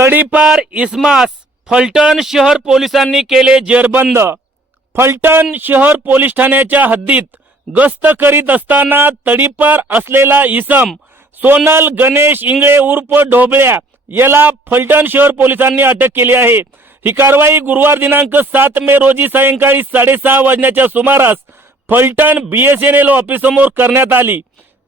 तडीपार इसमास फलटण शहर पोलिसांनी केले जेरबंद। फलटण शहर पोलीस ठाण्याच्या हद्दीत गस्त करीत असताना तडीपार असलेला इसम सोनल गणेश इंगळे उर्फ ढोबळ्या याला फलटण शहर पोलिसांनी अटक केली आहे। ही कारवाई गुरुवार दिनांक 7 मे रोजी सायंकाळी 6:30 वाजण्याच्या सुमारास फलटण BSNL ऑफिससमोर करण्यात आली।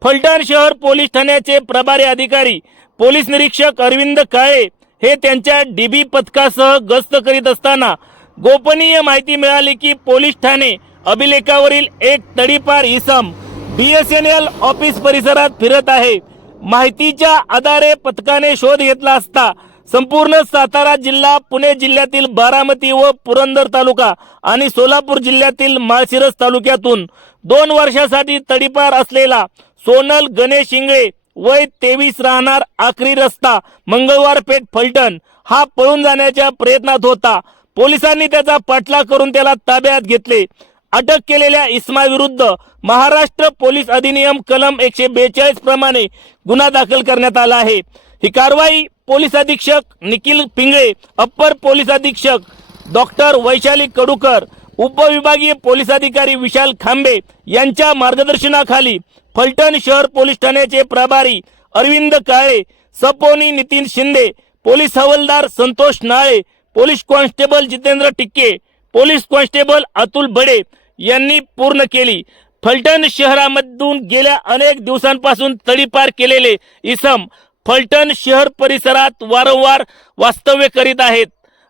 फलटण शहर पोलीस ठाण्याचे प्रभारी अधिकारी पोलीस निरीक्षक अरविंद काळे हे त्यांच्या DB पथकासह गस्त करीत असताना गोपनीय माहिती मिळाली की पोलीस ठाणे अभिलेखावरील एक तडीपार इसम BSNL ऑफिस परिसरात फिरत आहे। माहितीच्या आधारे पथकाने शोध घेतला असता संपूर्ण सातारा जिल्हा, पुणे जिल्ह्यातील बारामती व पुरंदर तालुका आणि सोलापूर जिल्ह्यातील माळशिरस तालुक्यातून 2 वर्षासाठी तडीपार असलेला सोनल गणेश इंगळे वय 23 राहणार आखरी रस्ता मंगळवार पेठ फलटण हा पळून जाण्याच्या प्रयत्नात होता। पोलिसांनी त्याचा पाठलाग करून त्याला ताब्यात घेतले। अटक केलेल्या इसमाविरुद्ध महाराष्ट्र पोलीस अधिनियम कलम 142 प्रमाणे गुन्हा दाखल करण्यात आला आहे। ही कारवाई पोलीस अधीक्षक निखिल पिंगळे, अप्पर पोलीस अधीक्षक डॉक्टर वैशाली कडूकर, उपविभागीय पोलीस अधिकारी विशाल खांबे यांच्या मार्गदर्शनाखाली फलटण शहर पोलीस ठाण्याचे प्रभारी अरविंद काळे, सपोनी नितीन शिंदे, पोलीस हवालदार Santosh Nale, police constable Jitendra Tikke, police constable Atul Bade यांनी पूर्ण केली। फलटण शहरामधून गेल्या अनेक दिवसांपासून तडीपार केलेले इसम फलटण शहर परिसरात वारंवार वास्तव्य करीत आहेत।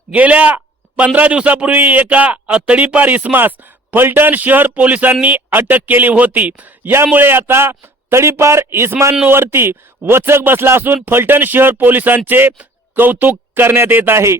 गेल्या 15 दिवसापूर्वी एका तडीपार इसमास फलटण शहर पोलिसांनी अटक केली होती। यामुळे आता तडीपार इसमांवरती वचक बसला असून फलटण शहर पोलिसांचे कौतुक करण्यात येत आहे।